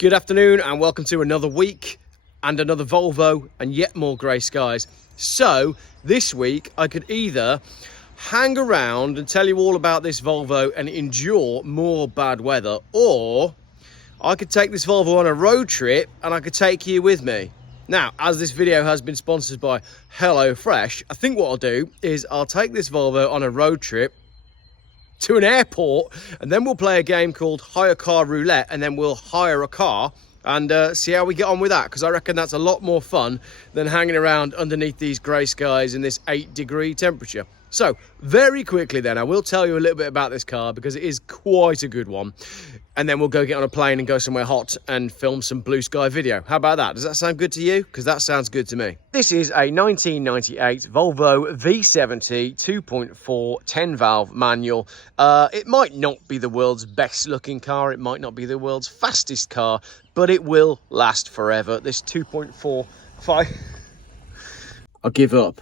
Good afternoon and welcome to another week and another Volvo and yet more grey skies. So this week I could either hang around and tell you all about this Volvo and endure more bad weather, or I could take this Volvo on a road trip and I could take you with me. Now, as this video has been sponsored by HelloFresh, I think what I'll do is I'll take this Volvo on a road trip to an airport, and then we'll play a game called Hire Car Roulette, and then we'll hire a car and see how we get on with that, because I reckon that's a lot more fun than hanging around underneath these grey skies in this 8-degree temperature. So very quickly then, I will tell you a little bit about this car because it is quite a good one, and then we'll go get on a plane and go somewhere hot and film some blue sky video. How about that? Does that sound good to you? Because that sounds good to me. This is a 1998 Volvo V70 2.4 10 valve manual. It might not be the world's best looking car, it might not be the world's fastest car, but it will last forever. This 2.45 I give up.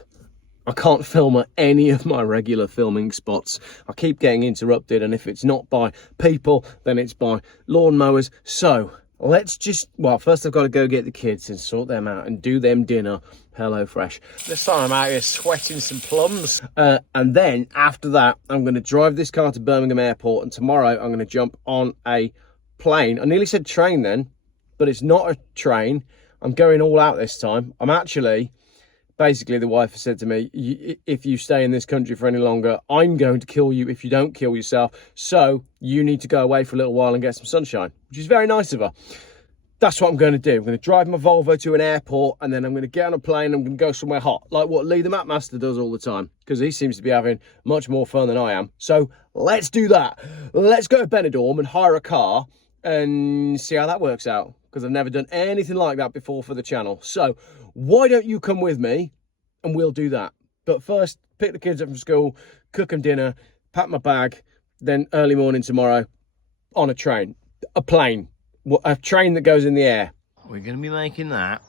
I can't film at any of my regular filming spots. I keep getting interrupted, and if it's not by people, then it's by lawnmowers. So let's just, well, first I've got to go get the kids and sort them out and do them dinner. HelloFresh. This time I'm out here sweating some plums. And then after that, I'm going to drive this car to Birmingham Airport, and tomorrow I'm going to jump on a plane. I nearly said train then, but it's not a train. I'm going all out this time. I'm actually... Basically, the wife has said to me, if you stay in this country for any longer, I'm going to kill you if you don't kill yourself. So you need to go away for a little while and get some sunshine, which is very nice of her. That's what I'm going to do. I'm going to drive my Volvo to an airport, and then I'm going to get on a plane and I'm going to go somewhere hot, like what Lee the Map Master does all the time, because he seems to be having much more fun than I am. So let's do that. Let's go to Benidorm and hire a car and see how that works out, because I've never done anything like that before for the channel. So why don't you come with me and we'll do that? But first, pick the kids up from school, cook them dinner, pack my bag, then early morning tomorrow on a train, a plane, a train that goes in the air. We're going to be making that.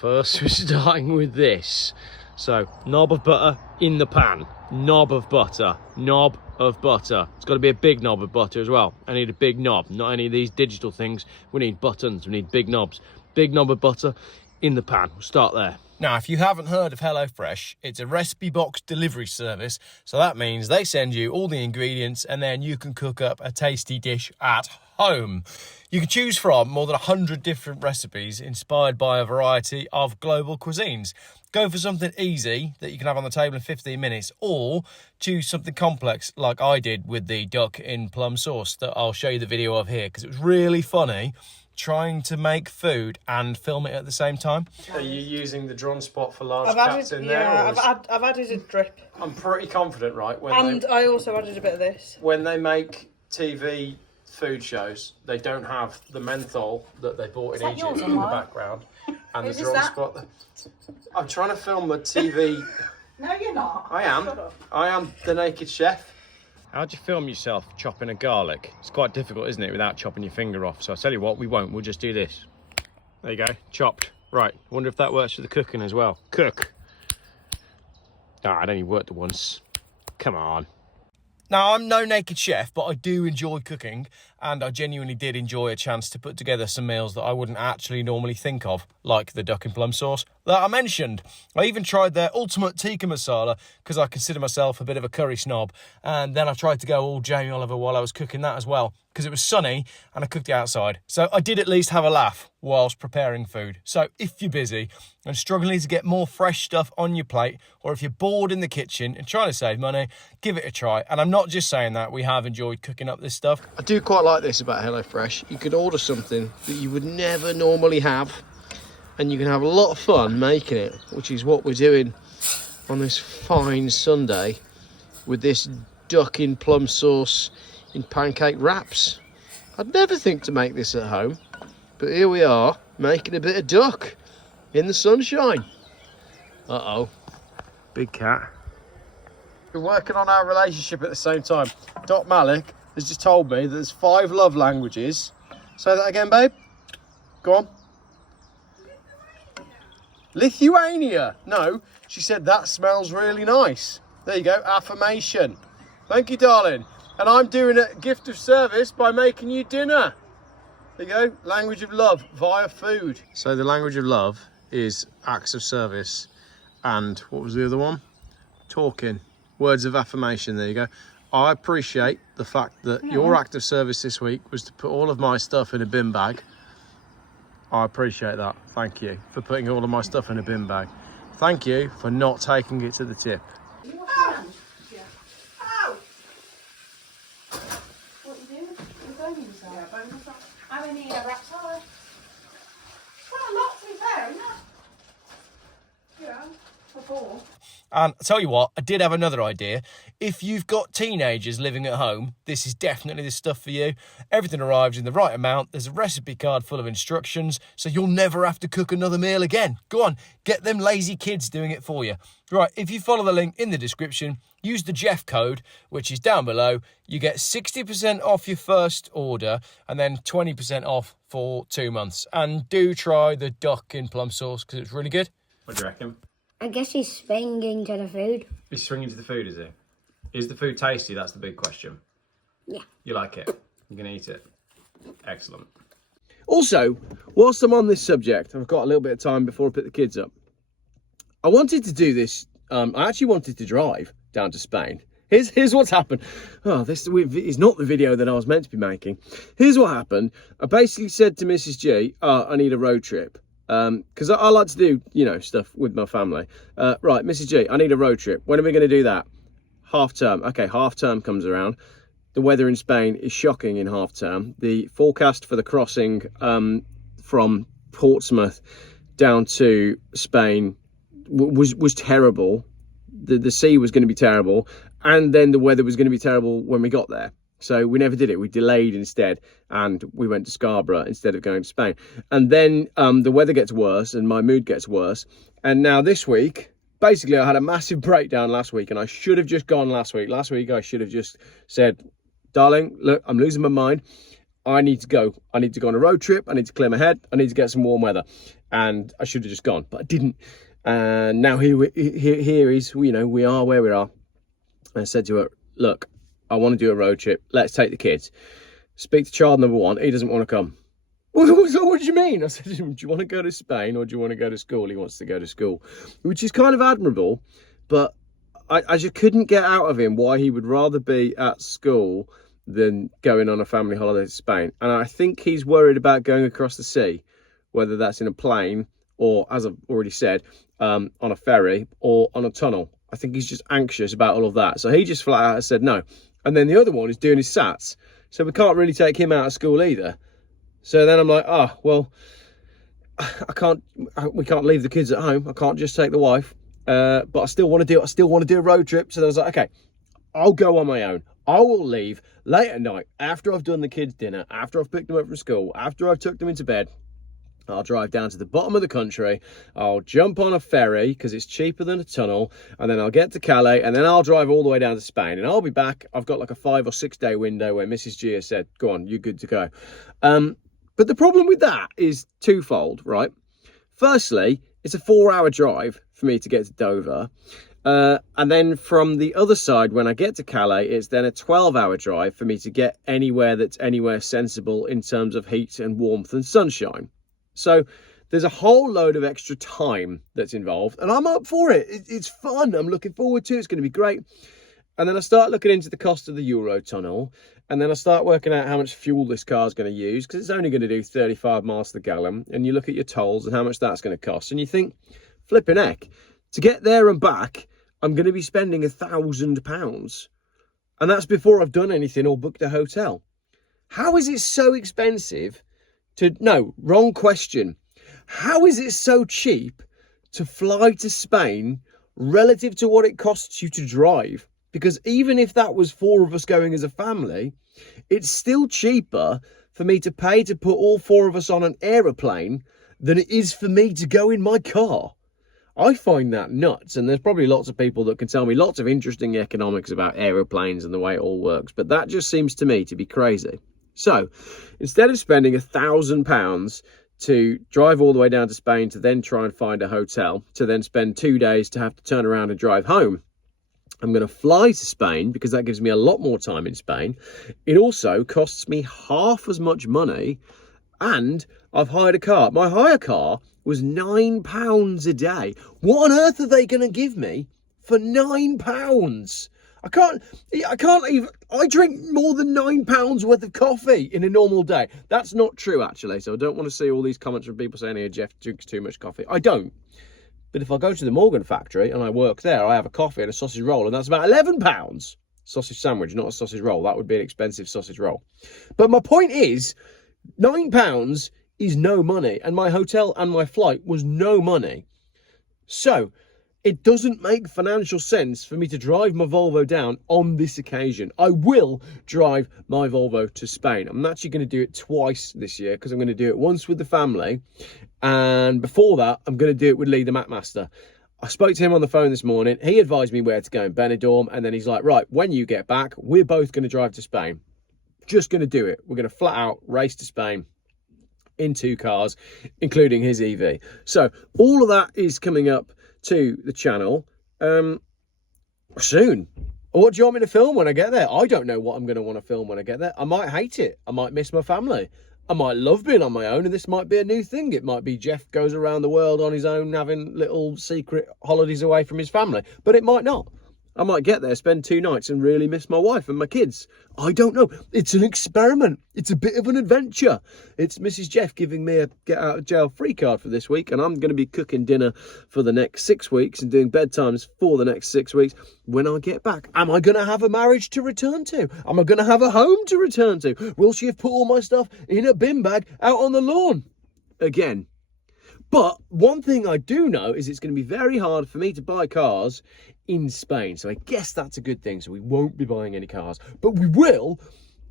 First, we're starting with this. So, knob of butter in the pan, knob of butter, knob of butter. It's got to be a big knob of butter as well. I need a big knob, not any of these digital things. We need buttons, we need big knobs. Big knob of butter in the pan. We'll start there. Now, if you haven't heard of HelloFresh, it's a recipe box delivery service. So that means they send you all the ingredients and then you can cook up a tasty dish at home. You can choose from more than 100 different recipes inspired by a variety of global cuisines. Go for something easy that you can have on the table in 15 minutes, or choose something complex like I did with the duck in plum sauce that I'll show you the video of here, because it was really funny trying to make food and film it at the same time. Are you using the drawn spot for large cats in there? Yeah, I've added a drip. I'm pretty confident, right? I also added a bit of this. When they make TV food shows, they don't have the menthol that they bought in Egypt in the background and the drawn spot. I'm trying to film the TV. No, you're not. I am the naked chef. How'd you film yourself chopping a garlic? It's quite difficult, isn't it, without chopping your finger off? So I'll tell you what, we won't. We'll just do this. There you go, chopped. Right, wonder if that works for the cooking as well. Cook. Ah, it only worked once. Come on. Now, I'm no naked chef, but I do enjoy cooking, and I genuinely did enjoy a chance to put together some meals that I wouldn't actually normally think of, like the duck in plum sauce that I mentioned. I even tried their ultimate tikka masala, because I consider myself a bit of a curry snob, and then I tried to go all Jamie Oliver while I was cooking that as well, because it was sunny and I cooked it outside. So I did at least have a laugh whilst preparing food. So if you're busy and struggling to get more fresh stuff on your plate, or if you're bored in the kitchen and trying to save money, give it a try. And I'm not just saying that, we have enjoyed cooking up this stuff. I do quite like this about HelloFresh. You could order something that you would never normally have, and you can have a lot of fun making it, which is what we're doing on this fine Sunday with this duck in plum sauce in pancake wraps. I'd never think to make this at home, but here we are making a bit of duck in the sunshine. Uh-oh, big cat. We're working on our relationship at the same time. Doc Malik has just told me that there's 5 love languages. Say that again, babe. Go on. Lithuania. No, she said that smells really nice. There you go, affirmation. Thank you, darling. And I'm doing a gift of service by making you dinner. There you go, language of love via food. So the language of love is acts of service and what was the other one? Talking. Words of affirmation, there you go. I appreciate the fact that your act of service this week was to put all of my stuff in a bin bag. I appreciate that. Thank you for putting all of my stuff in a bin bag. Thank you for not taking it to the tip. Ow! Ow! What are you doing? You're burning yourself. Yeah, burning myself. I'm in here, wrap salad. It's quite a lot to be fair, isn't it? Yeah, for 4. And I tell you what, I did have another idea. If you've got teenagers living at home, this is definitely the stuff for you. Everything arrives in the right amount. There's a recipe card full of instructions, so you'll never have to cook another meal again. Go on, get them lazy kids doing it for you. Right, if you follow the link in the description, use the Geoff code, which is down below. You get 60% off your first order and then 20% off for 2 months. And do try the duck in plum sauce because it's really good. What do you reckon? I guess he's swinging to the food. He's swinging to the food, is he? Is the food tasty? That's the big question. Yeah. You like it? You can eat it? Excellent. Also, whilst I'm on this subject, I've got a little bit of time before I pick the kids up. I wanted to do this. I actually wanted to drive down to Spain. Here's what's happened. Oh, this is not the video that I was meant to be making. Here's what happened. I basically said to Mrs. G, I need a road trip. Because I like to do, you know, stuff with my family. Right, Mrs. G, I need a road trip. When are we going to do that? Half term. Okay, half term comes around. The weather in Spain is shocking in half term. The forecast for the crossing from Portsmouth down to Spain was terrible. The sea was going to be terrible, and then the weather was going to be terrible when we got there. So we never did it. We delayed instead, and we went to Scarborough instead of going to Spain. And then the weather gets worse and my mood gets worse. And now this week, basically I had a massive breakdown last week, and I should have just gone last week. Last week I should have just said, darling, look, I'm losing my mind. I need to go. I need to go on a road trip. I need to clear my head. I need to get some warm weather. And I should have just gone, but I didn't. And now here is, you know, we are where we are. And I said to her, look, I want to do a road trip. Let's take the kids. Speak to child number 1. He doesn't want to come. What do you mean? I said to him, do you want to go to Spain or do you want to go to school? He wants to go to school, which is kind of admirable. But I just couldn't get out of him why he would rather be at school than going on a family holiday to Spain. And I think he's worried about going across the sea, whether that's in a plane or, as I've already said, on a ferry or on a tunnel. I think he's just anxious about all of that. So he just flat out said no. And then the other one is doing his SATs. So we can't really take him out of school either. So then I'm like, oh, well, we can't leave the kids at home. I can't just take the wife. But I still want to do a road trip. So I was like, okay, I'll go on my own. I will leave late at night after I've done the kids' dinner, after I've picked them up from school, after I've tucked them into bed. I'll drive down to the bottom of the country. I'll jump on a ferry because it's cheaper than a tunnel. And then I'll get to Calais and then I'll drive all the way down to Spain. And I'll be back. I've got like a 5 or 6 day window where Mrs. G has said, go on, you're good to go. But the problem with that is twofold, right? Firstly, it's a 4-hour drive for me to get to Dover. And then from the other side, when I get to Calais, it's then a 12-hour drive for me to get anywhere that's anywhere sensible in terms of heat and warmth and sunshine. So there's a whole load of extra time that's involved, and I'm up for it. It's fun. I'm looking forward to it. It's going to be great. And then I start looking into the cost of the Eurotunnel, and then I start working out how much fuel this car's going to use, because it's only going to do 35 miles to the gallon. And you look at your tolls and how much that's going to cost, and you think, flipping heck, to get there and back, I'm going to be spending £1,000. And that's before I've done anything or booked a hotel. How is it so expensive no, wrong question. How is it so cheap to fly to Spain relative to what it costs you to drive? Because even if that was 4 of us going as a family, it's still cheaper for me to pay to put all 4 of us on an aeroplane than it is for me to go in my car. I find that nuts, and there's probably lots of people that can tell me lots of interesting economics about aeroplanes and the way it all works, but that just seems to me to be crazy. So instead of spending £1,000 to drive all the way down to Spain to then try and find a hotel, to then spend 2 days to have to turn around and drive home, I'm going to fly to Spain because that gives me a lot more time in Spain. It also costs me half as much money And I've hired a car. My hire car was £9 a day. What on earth are they going to give me for £9? I can't even, I drink more than £9 worth of coffee in a normal day. That's not true, actually. So I don't want to see all these comments from people saying, here, Geoff drinks too much coffee. I don't. But if I go to the Morgan factory and I work there, I have a coffee and a sausage roll, and that's about £11. Sausage sandwich, not a sausage roll. That would be an expensive sausage roll. But my point is, £9 is no money, and my hotel and my flight was no money. So it doesn't make financial sense for me to drive my Volvo down on this occasion. I will drive my Volvo to Spain. I'm actually going to do it twice this year, because I'm going to do it once with the family, and before that I'm going to do it with Lee the Mapmaster. I spoke to him on the phone this morning. He advised me where to go in Benidorm, and then he's like, right, when you get back, we're both going to drive to Spain. Just going to do it. We're going to flat out race to Spain in 2 cars, including his EV. So all of that is coming up to the channel soon. What do you want me to film when I get there? I don't know what I'm going to want to film when I get there. I might hate it. I might miss my family. I might love being on my own, and this might be a new thing. It might be Geoff goes around the world on his own, having little secret holidays away from his family. But it might not. I might get there, spend 2 nights, and really miss my wife and my kids. I don't know. It's an experiment. It's a bit of an adventure. It's Mrs. Geoff giving me a get out of jail free card for this week, and I'm going to be cooking dinner for the next 6 weeks and doing bedtimes for the next 6 weeks when I get back. Am I going to have a marriage to return to? Am I going to have a home to return to? Will she have put all my stuff in a bin bag out on the lawn again? But one thing I do know is it's going to be very hard for me to buy cars in Spain. So I guess that's a good thing. So we won't be buying any cars, but we will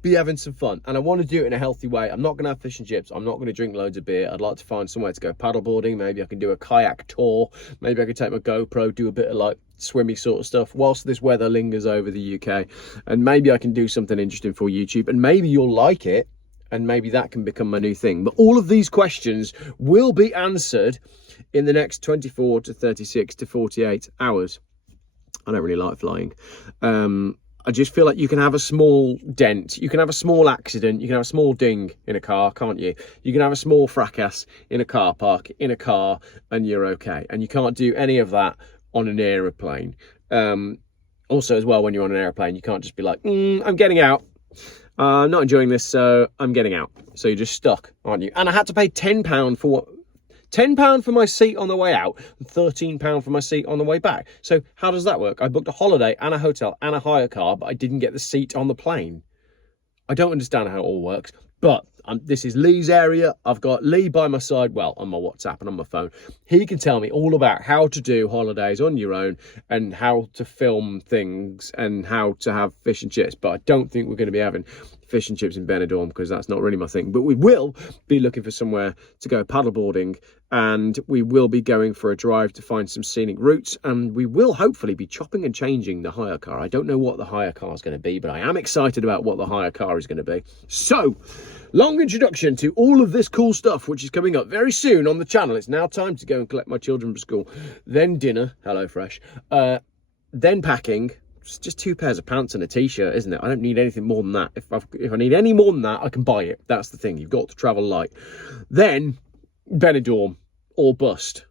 be having some fun. And I want to do it in a healthy way. I'm not going to have fish and chips. I'm not going to drink loads of beer. I'd like to find somewhere to go paddleboarding. Maybe I can do a kayak tour. Maybe I could take my GoPro, do a bit of like swimmy sort of stuff whilst this weather lingers over the UK. And maybe I can do something interesting for YouTube, and maybe you'll like it. And maybe that can become my new thing. But all of these questions will be answered in the next 24 to 36 to 48 hours. I don't really like flying. I just feel like you can have a small dent. You can have a small accident. You can have a small ding in a car, can't you? You can have a small fracas in a car park, in a car, and you're okay. And you can't do any of that on an aeroplane. Also, as well, when you're on an airplane, you can't just be like, I'm getting out. I'm not enjoying this, so I'm getting out. So you're just stuck, aren't you? And I had to pay £10 for what? £10 for my seat on the way out and £13 for my seat on the way back. So how does that work? I booked a holiday and a hotel and a hire car, but I didn't get the seat on the plane. I don't understand how it all works, but this is Lee's area. I've got Lee by my side, well, on my WhatsApp and on my phone. He can tell me all about how to do holidays on your own and how to film things and how to have fish and chips. But I don't think we're going to be having fish and chips in Benidorm, because that's not really my thing. But we will be looking for somewhere to go paddleboarding, and we will be going for a drive to find some scenic routes, and we will hopefully be chopping and changing the hire car. I don't know what the hire car is going to be, but I am excited about what the hire car is going to be. So, long introduction to all of this cool stuff, which is coming up very soon on the channel. It's now time to go and collect my children from school, then dinner, HelloFresh, then packing. It's just 2 pairs of pants and a t-shirt, isn't it? I don't need anything more than that. If I need any more than that, I can buy it. That's the thing. You've got to travel light. Then Benidorm or bust.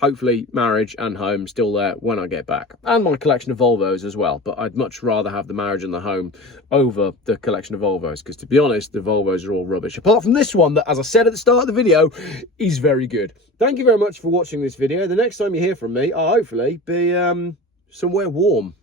Hopefully marriage and home still there when I get back. And my collection of Volvos as well. But I'd much rather have the marriage and the home over the collection of Volvos, because to be honest, the Volvos are all rubbish. Apart from this one that, as I said at the start of the video, is very good. Thank you very much for watching this video. The next time you hear from me, I'll hopefully be somewhere warm.